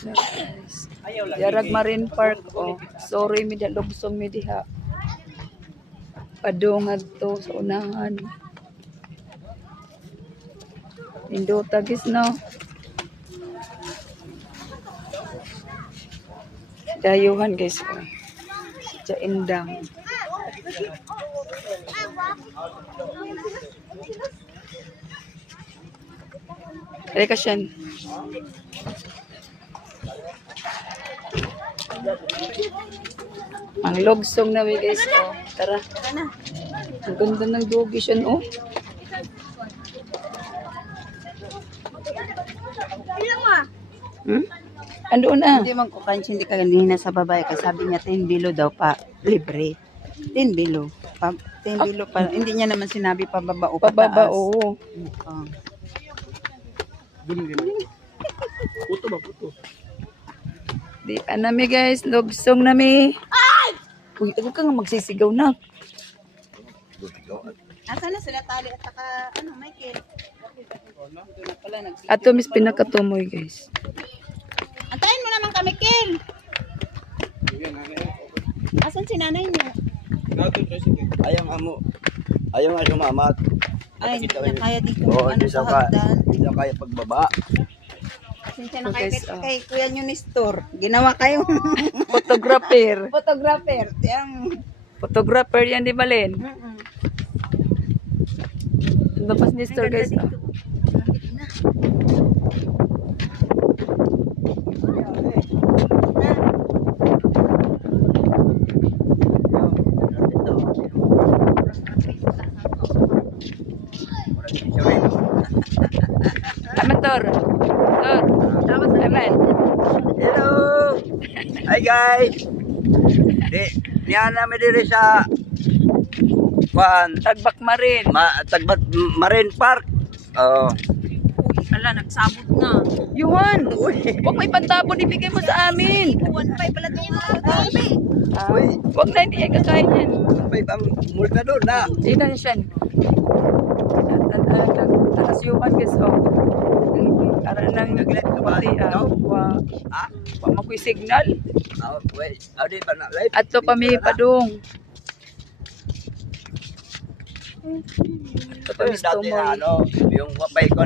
Guys. Yarag Marine Park oh. Sorry mi da lubsong mi diha. Padungad to sa unahan. Indo tagis no. Dayuhan guys oh. Sa Indang. Halika siyan. Ang logsong na guys oh. Tara. Ang ganda ng dogi siya oh. Hmm? Ando na. Hindi man ko kansi hindi kanina sa babae kasi sabi niya 10 bilo daw pa libre. 10 bilo. 10 bilo pa. Hindi niya naman sinabi pababa o pataas. Pababa oo. Oh. Puto ba, puto? Di anami guys, logsong nami. Ay! Uy, ako ka nga magsisigaw na. Asa na sila tali at saka ano Michael? Doon na pala Ato mis pinakatumoy guys. Antayin mo naman kami, Kel. Asan si nanay niyo? Ayaw nga mo. Ayaw nga sumamat. Ay, hindi niya kaya dito. Oo, ano sa hagdan. hindi na kaya pagbaba. Since na Okay, kay, so. kay Kuya niyo ni Store. Ginawa kayong Photographer. photographer. Yang. Photographer yan di Malin. Labas ni store guys. Oh. Amator. Amen. Hello! Hi guys! Niyan namin diri sa Tagbak Marin. Tagbat Marine Park. Oh. Ala, nagsabot na. Yuan. Huwag may pantapon ibigay mo sa amin. 1.5 pala ito mga kami. Huwag na hindi ay kakain yan. May bang multa doon na. Sino na siya? Takas yuan guys. Oh. Aran nang Naglet ka ba? pati. No? Wa makoy signal. Oh, wait. Di ba na live? At to pami padung. Ito pa Dati misto mo. na ano, yung wapay ko